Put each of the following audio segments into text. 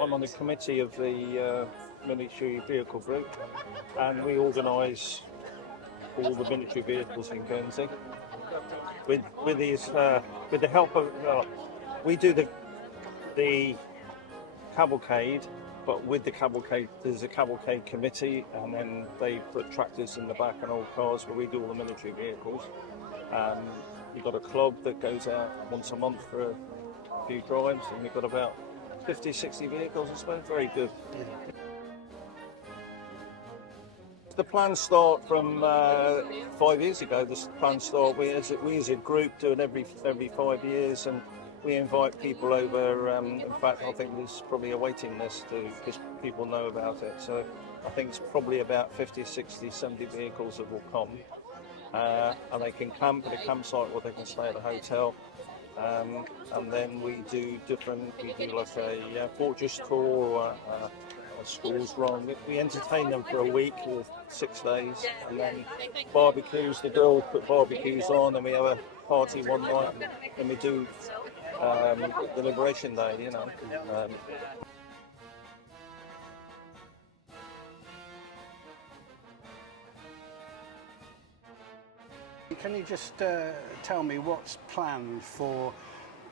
I'm on the committee of the military vehicle group, and we organise all the military vehicles in Guernsey. With the help of we do the cavalcade, but with the cavalcade there's a cavalcade committee, and then they put tractors in the back and old cars where we do all the military vehicles. We've got a club that goes out once a month for a few drives, and we've got about 50-60 vehicles, I suppose. Very good. The plans start from 5 years ago. The plans start we as a group do it every 5 years, and we invite people over. In fact, I think there's probably a waiting list because people know about it. So I think it's probably about 50, 60, 70 vehicles that will come. And they can camp at a campsite or they can stay at a hotel. And then we do like a fortress tour, a schools run. We entertain them for a week or 6 days, and then barbecues. The girls put barbecues on, and we have a party one night, and we do the Liberation Day, you know. Can you just tell me what's planned for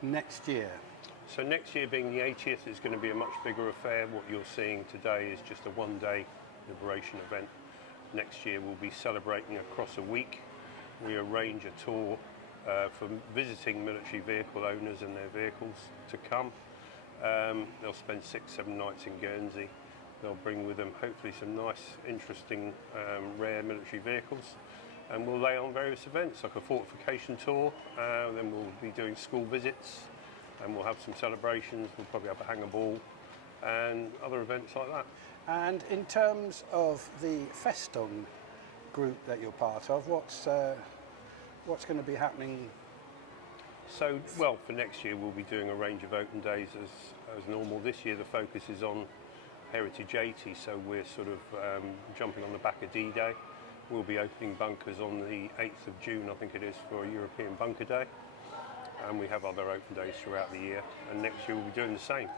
next year? So next year, being the 80th, is going to be a much bigger affair. What you're seeing today is just a one-day liberation event. Next year we'll be celebrating across a week. We arrange a tour for visiting military vehicle owners and their vehicles to come. They'll spend 6-7 nights in Guernsey. They'll bring with them hopefully some nice, interesting, rare military vehicles. And we'll lay on various events like a fortification tour, then we'll be doing school visits, and we'll have some celebrations. We'll probably have a hanger ball and other events like that. And in terms of the Festung group that you're part of, what's going to be happening? So, well, for next year we'll be doing a range of open days as normal. This year the focus is on Heritage 80, so we're sort of jumping on the back of D-Day. We'll be opening bunkers on the 8th of June, I think it is, for a European Bunker Day. And we have other open days throughout the year, and next year we'll be doing the same.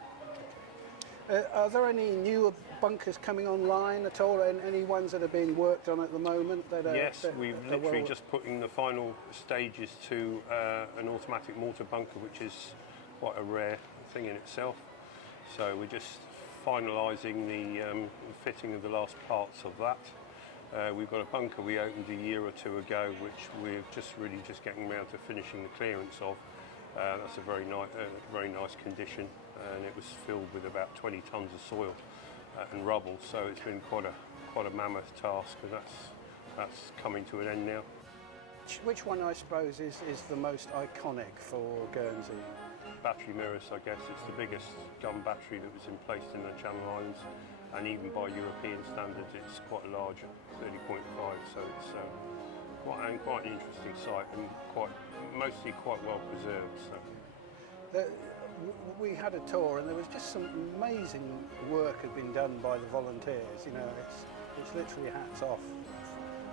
Are there any newer bunkers coming online at all, and any ones that are being worked on at the moment? Yes, we're literally just putting the final stages to an automatic mortar bunker, which is quite a rare thing in itself. So we're just finalising the fitting of the last parts of that. We've got a bunker we opened a year or two ago, which we're just getting around to finishing the clearance of. That's a very nice condition, and it was filled with about 20 tonnes of soil and rubble. So it's been quite a mammoth task, and that's coming to an end now. Which one, I suppose, is the most iconic for Guernsey? Battery mirrors, I guess. It's the biggest gun battery that was emplaced in the Channel Islands. And even by European standards, it's quite large, 30.5. So it's quite an interesting site, and mostly quite well preserved. So. We had a tour, and there was just some amazing work had been done by the volunteers. You know, it's literally hats off.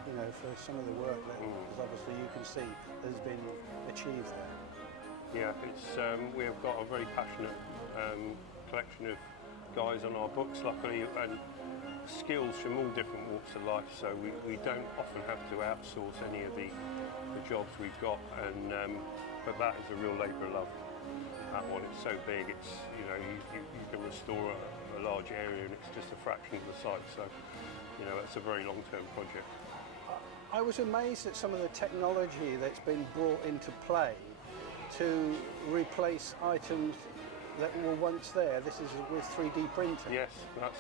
You know, for some of the work that, obviously, you can see has been achieved there. Yeah, it's we've got a very passionate collection of guys on our books, luckily, and skills from all different walks of life, so we don't often have to outsource any of the jobs we've got, and but that is a real labour of love. That one, it's so big, it's, you know, you can restore a large area, and it's just a fraction of the site, so, you know, it's a very long-term project. I was amazed at some of the technology that's been brought into play to replace items that were once there. This is with 3D printing. Yes, that's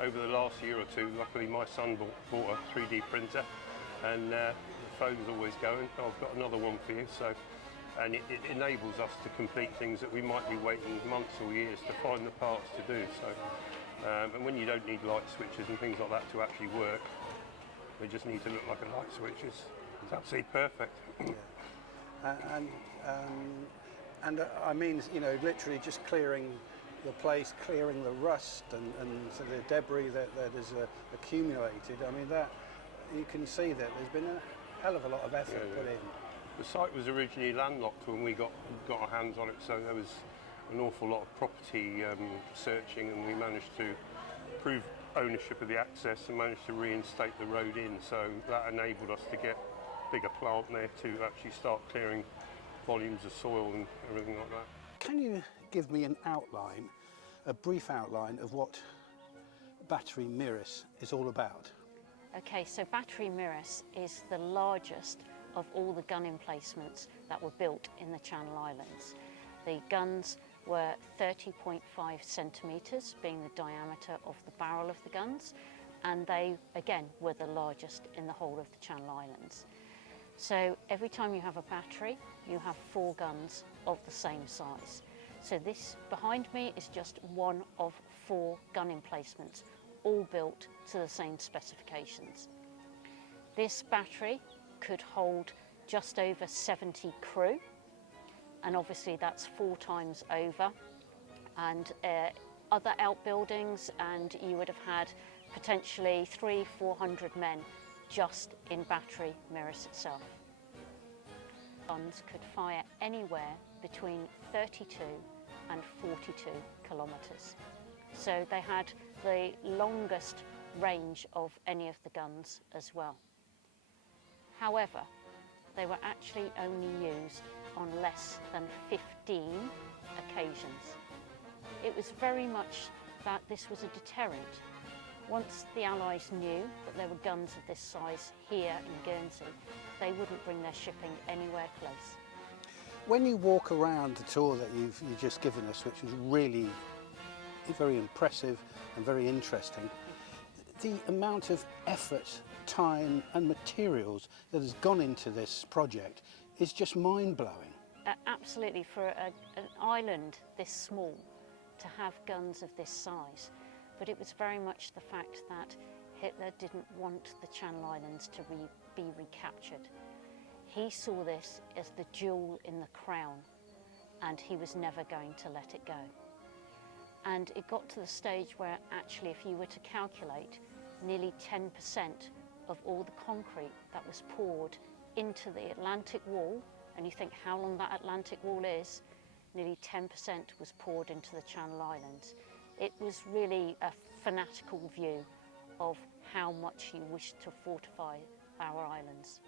over the last year or two. Luckily, my son bought a 3D printer, and the phone's always going. I've got another one for you. So, and it enables us to complete things that we might be waiting months or years to find the parts to do. So, and when you don't need light switches and things like that to actually work, they just need to look like a light switch. It's absolutely perfect. Yeah. And I mean, you know, literally just clearing the place, clearing the rust and so the debris that is accumulated. I mean, that you can see that there's been a hell of a lot of effort put in. The site was originally landlocked when we got our hands on it, so there was an awful lot of property searching, and we managed to prove ownership of the access and managed to reinstate the road in. So that enabled us to get bigger plant there to actually start clearing volumes of soil and everything like that. Can you give me an outline, a brief outline of what Battery Mirrors is all about? Okay, so Battery Mirrors is the largest of all the gun emplacements that were built in the Channel Islands. The guns were 30.5 centimetres, being the diameter of the barrel of the guns, and they, again, were the largest in the whole of the Channel Islands. So every time you have a battery, you have 4 guns of the same size. So this behind me is just one of 4 gun emplacements, all built to the same specifications. This battery could hold just over 70 crew, and obviously that's 4 times over, and other outbuildings, and you would have had potentially 300-400 men just in Battery Mirrors itself. Guns could fire anywhere between 32 and 42 kilometres. So they had the longest range of any of the guns as well. However, they were actually only used on less than 15 occasions. It was very much that this was a deterrent. Once the Allies knew that there were guns of this size here in Guernsey, they wouldn't bring their shipping anywhere close. When you walk around the tour that you've just given us, which was really very impressive and very interesting, the amount of effort, time and materials that has gone into this project is just mind-blowing. Absolutely, for an island this small to have guns of this size. But it was very much the fact that Hitler didn't want the Channel Islands to be recaptured. He saw this as the jewel in the crown, and he was never going to let it go. And it got to the stage where actually, if you were to calculate, nearly 10% of all the concrete that was poured into the Atlantic wall, and you think how long that Atlantic wall is, nearly 10% was poured into the Channel Islands. It was really a fanatical view of how much he wished to fortify our islands.